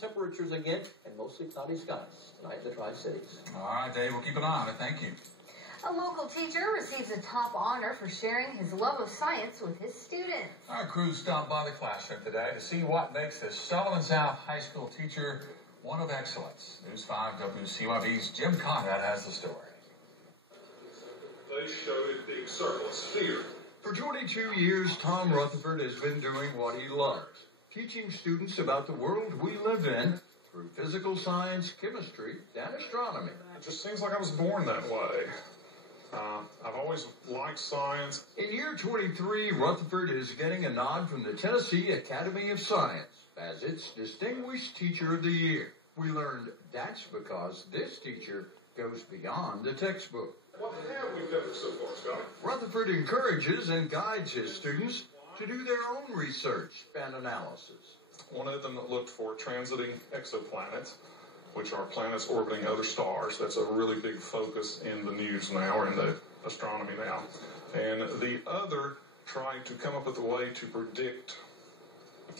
temperatures again and mostly cloudy skies tonight in the Tri-Cities. All right, Dave, we'll keep an eye on it. Thank you. A local teacher receives a top honor for sharing his love of science with his students. Our crew stopped by the classroom today to see what makes this Sullivan South High School teacher one of excellence. News 5 WCYB's Jim Conrad has the story. They showed a big circle of sphere. For 22 years, Tom Rutherford has been doing what he loves, teaching students about the world we live in through physical science, chemistry, and astronomy. It just seems like I was born that way. I've always liked science. In year 23, Rutherford is getting a nod from the Tennessee Academy of Science as its Distinguished Teacher of the Year. We learned that's because this teacher goes beyond the textbook. What have we covered so far, Scott? Rutherford encourages and guides his students to do their own research and analysis. One of them that looked for transiting exoplanets, which are planets orbiting other stars. That's a really big focus in the news now, or in the astronomy now. And the other tried to come up with a way to predict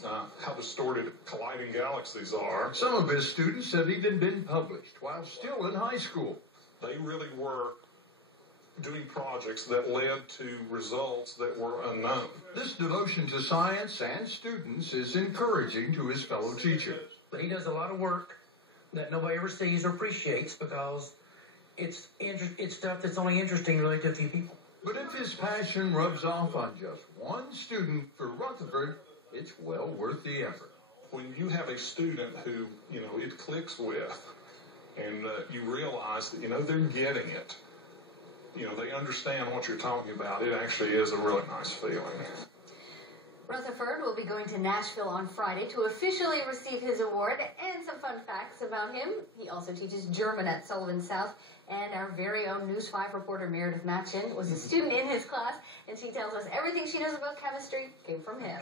how distorted colliding galaxies are. Some of his students have even been published while still in high school. They really were doing projects that led to results that were unknown. This devotion to science and students is encouraging to his fellow teachers. But he does a lot of work that nobody ever sees or appreciates because it's stuff that's only interesting really to a few people. But if his passion rubs off on just one student, for Rutherford, it's well worth the effort. When you have a student who, it clicks with, and you realize that, they're getting it, they understand what you're talking about, it actually is a really nice feeling. Rutherford will be going to Nashville on Friday to officially receive his award, and some fun facts about him. He also teaches German at Sullivan South, and our very own News 5 reporter Meredith Matchin was a student in his class, and she tells us everything she knows about chemistry came from him.